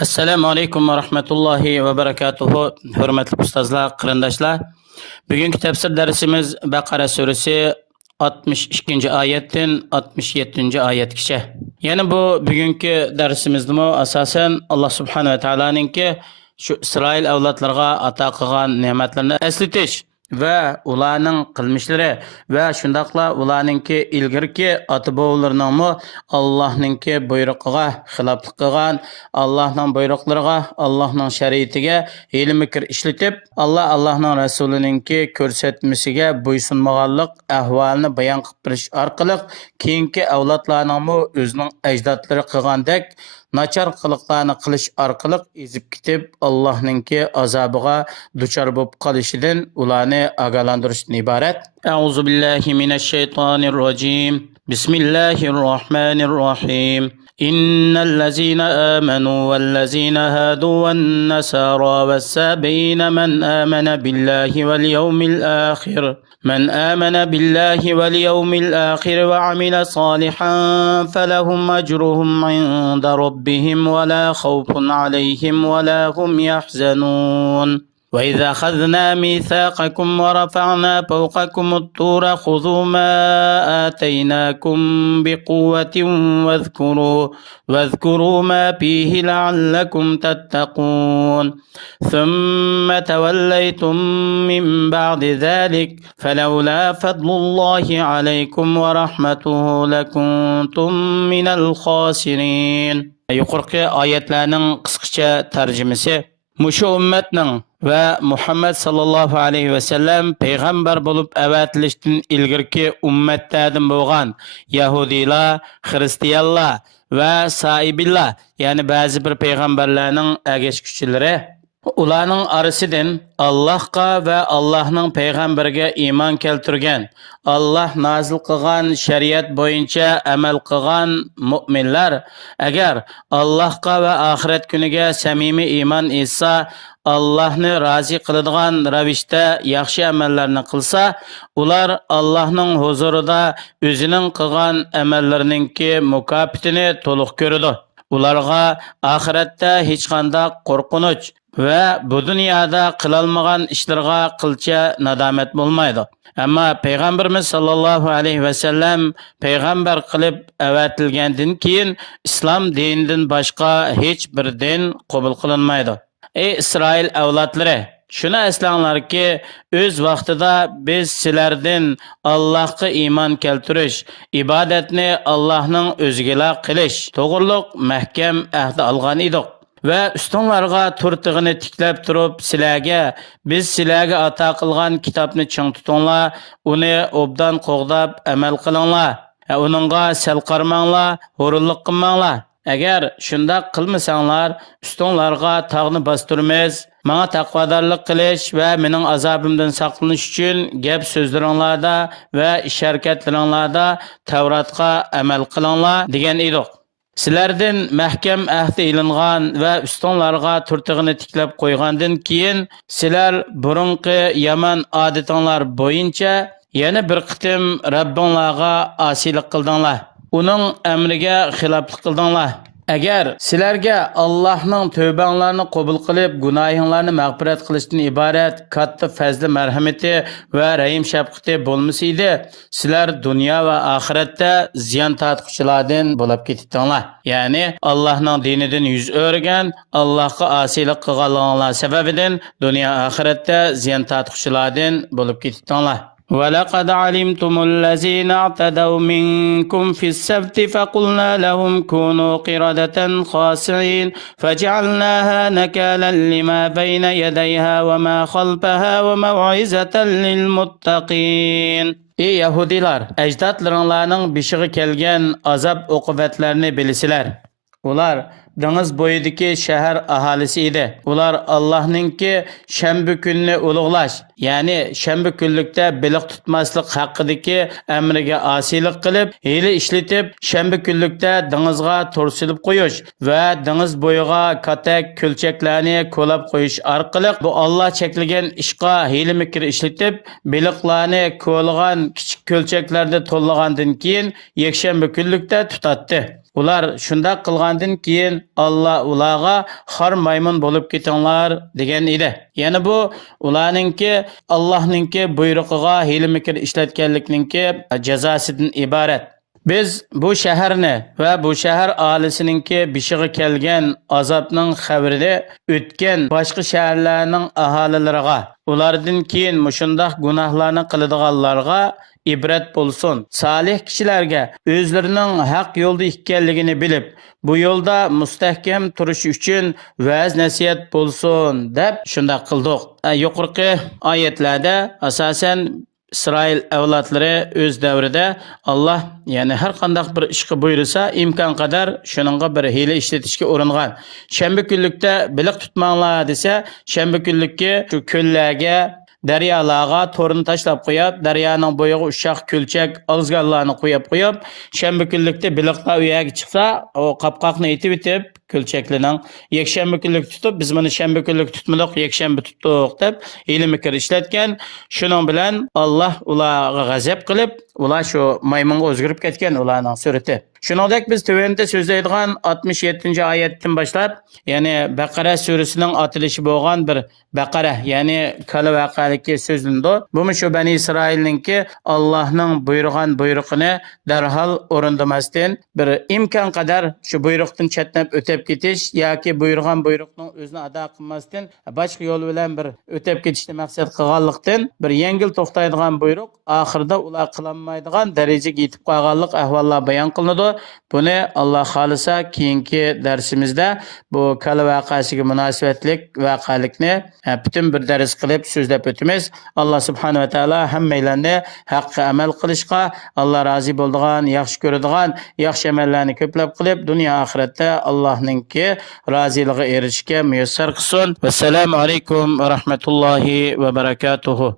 Assalomu alaykum va rahmatullohi va barakatuhu. Hurmatli ustozlar, qarindoshlar. Bugungi tafsir darsimiz Baqara surasi 62-oyatdan 67-oyatgacha. Yana bu bugungi darsimizda asosan Alloh subhanahu va taoloninki shu Isroil avlodlariga ato qilgan ne'matlarni eslatish va ularning qilmishlari va shundaqla ularningki ilgirki ota-bovlarining Allohningki buyruqiga xiloflik qilgan, Allohning buyruqlariga, Allohning shariatiga hilm-fikr ishlatib, Allohning rasulininki ko'rsatmasiga bo'ysunmaganlik ahvolini bayon qilib berish orqali keyingi avlodlarning o'zining ajdodlari qilgandek nachar qiliqlarni qilish orqali ezib ketib Allohningki azobiga duchor bo'lib qolishidan ularni ogohlantirishdan iborat. A'uzu billahi minash shaytonir rojim. Bismillahir rohmanir rohim. إن الذين آمنوا والذين هادوا والنصارى والسابين من آمن بالله واليوم الآخر وعمل صالحا فلهم أجرهم عند ربهم ولا خوف عليهم ولا هم يحزنون وإذا أخذنا ميثاقكم ورفعنا فوقكم الطور خذوا ما آتيناكم بقوة واذكروا ما فيه لعلكم تتقون ثم توليتم من بعد ذلك فلولا فضل الله عليكم ورحمته لكنتم من الخاسرين. Yuqorqi oyatlarning qisqacha tarjimasi Mushu ummatning va Muhammad sallallohu alayhi va sallam payg'ambar bo'lib avatilishdan ilgirki ummatlardan bo'lgan Yahudiylar, Xristianlar va Saibillar, ya'ni ba'zi bir payg'ambarlarning agashkuchilari ularning orasidan Allohga va Allohning payg'ambariga iymon keltirgan, Alloh nozil qilgan shariat bo'yicha amal qilgan mu'minlar agar Allohga va oxirat kuniga samimiy iymon etsa, Allohni rozi qiladigan ravishda yaxshi amallarni qilsa, ular Allohning huzurida o'zining qilgan amallarininki mukofotini to'liq ko'radi. Ularga oxiratda hech qanday qo'rqinch va bu dunyoda qilolmagan ishlarga qilcha nadomat bo'lmaydi. Ammo payg'ambarimiz sallallohu alayhi va sallam payg'ambar qilib avatilgandan keyin islom dinidan boshqa hech bir din qabul qilinmaydi. Ey Isroil avlodlari, shuni eslanglarki, o'z vaqtida biz sizlardan Allohga iymon keltirish, ibodatni Allohning o'ziga qilish to'g'riliq mahkam ahd olgan edik. Va ustunlarga turtig'ini tiklab turib, biz sizlarga ato qilgan kitobni ching tutinglar, uni obdan qo'g'dab amal qilinglar. Uningga sal qarmanglar, hurullik qilmanglar. Agar shunda qilmasanglar, ustunlarga tog'ni bostirmiz, menga taqvodorlik qilish va mening azobimdan saqlanish uchun gap so'zlaringlarda va ish harakatlaringlarda Tavratga amal qilinglar degan edik. Sizlardan mahkam ahd ilingan va ustunlarga turtig'ini tiklab qo'ygandan keyin sizlar burunqi yomon odatinglar bo'yicha yana bir qitim Rabbinglarga osiylik qildinglar. Uning amriga xiloflik qildinglar. Agar sizlarga Allohning tövbanglarni qabul qilib, gunohinglarni mag'firat qilishdan iborat katta fazli marhamati va rahim shafqati bo'lmasaydi, sizlar dunyo va oxiratda ziyon tortquchilardan bo'lib ketdinglar. Ya'ni Allohning dinidan yuz o'rgan, Allohga osiylik qilganlar sababidan dunyo oxiratda ziyon tortquchilardan bo'lib ketdinglar. ولقد علمتم الذين اعتدوا منكم في السبت فقلنا لهم كونوا قردة خاسعين فجعلناها نكالا لما بين يديها وما خلفها وموعظة للمتقين. Ey Yahudilar, ajdodlaringlarning beshiga kelgan azob oqibatlarini bilisizlar. Ular dengiz bo'yidagi shahar aholisi edi. Ular Allohningki shanba kunni ulug'lash, ya'ni shanba kunlikda biliq tutmaslik haqidagi amriga osiylik qilib, hiyla ishlatib, shanba kunlikda dengizga to'rsilib qo'yish va dengiz bo'yiga katak ko'lchaklarni ko'lab qo'yish orqali bu Alloh cheklagan ishqa hiyla-mikr ishlatib, biliqlarni ko'lgan kichik ko'lchaklarda to'llagandan keyin yakshanba kunlikda tutatdi. Ular shunda qilgandan keyin Alloh ularga xor maymun bo'lib ketinglar degan edi. Yana bu ularningki Allohningki buyrug'iga hiyla-mikr ishlatganlikningki jazosidan iborat. Biz bu shaharni va bu shahar ahlisiningki bishiga kelgan azobning xabarini o'tgan boshqa shaharlarning aholilariga, ulardan keyin mushundaq gunohlarni qiladiganlarga ibrat bo'lsin. Salih kishilarga o'zlarining haq yo'lda ekanligini bilib, bu yo'lda mustahkam turish uchun va'z nasihat bo'lsin deb shunda qildik. Yuqorqi oyatlarda asosan İsrail avlodlari o'z davrida Alloh ya'ni har qanday bir ishga buyursa, imkon qadar shuningga bir hiyla ishlatishga uringan. Shanba kunlikda biliq tutmanglar desa, shanba kunlikki shu ko'llarga daryolarga to'rni tashlab qo'yib, daryoning bo'yiga ushaq ko'lchak ozganlarni qo'yib, shanba kunlikda biliqlar u yerga chiqsa, o qapqoqni etib ko'lchaklaning yakshanba kunlik tutib, biz buni shanba kunlik tutmadik, yakshanba tutdik deb ilm-mikr ishlatgan. Shuning bilan Alloh ularga g'azab qilib, ular shu maymunga o'zgarib ketgan ularning surati. Shuningdek biz tövende so'zlaydigan 67-oyatdan boshlab, ya'ni Baqara surasining otilishi bo'lgan bir Baqara, ya'ni kala vaqaligi so'zlandi. Bu shu Bani Isroilningki Allohning buyurgan buyrug'ini darhol o'rindamasdan bir imkon qadar shu buyruqdan chetnab o'tib ketish yoki buyurgan buyruqning o'zini ado qilmasdan boshqa yo'l bilan bir o'tib ketishni maqsad qilganlikdan bir yengil to'xtaydigan buyruq oxirida ular qilolmaydigan darajaga yetib qolganlik ahvollar bayon qilinadi. Buni Alloh xolisa keyingi darsimizda bu kala vaqasiga munosabatlik vaqalikni butun bir dars qilib so'zlab o'tamiz. Alloh subhanahu va taolo hammalarni haqqa amal qilishga, Alloh rozi bo'ladigan, yaxshi ko'radigan, yaxshi amallarni ko'plab qilib, dunyo oxiratda Allohningki roziligiga erishishga muyassar qilsin. Assalomu alaykum va rahmatullohi va barakatuh.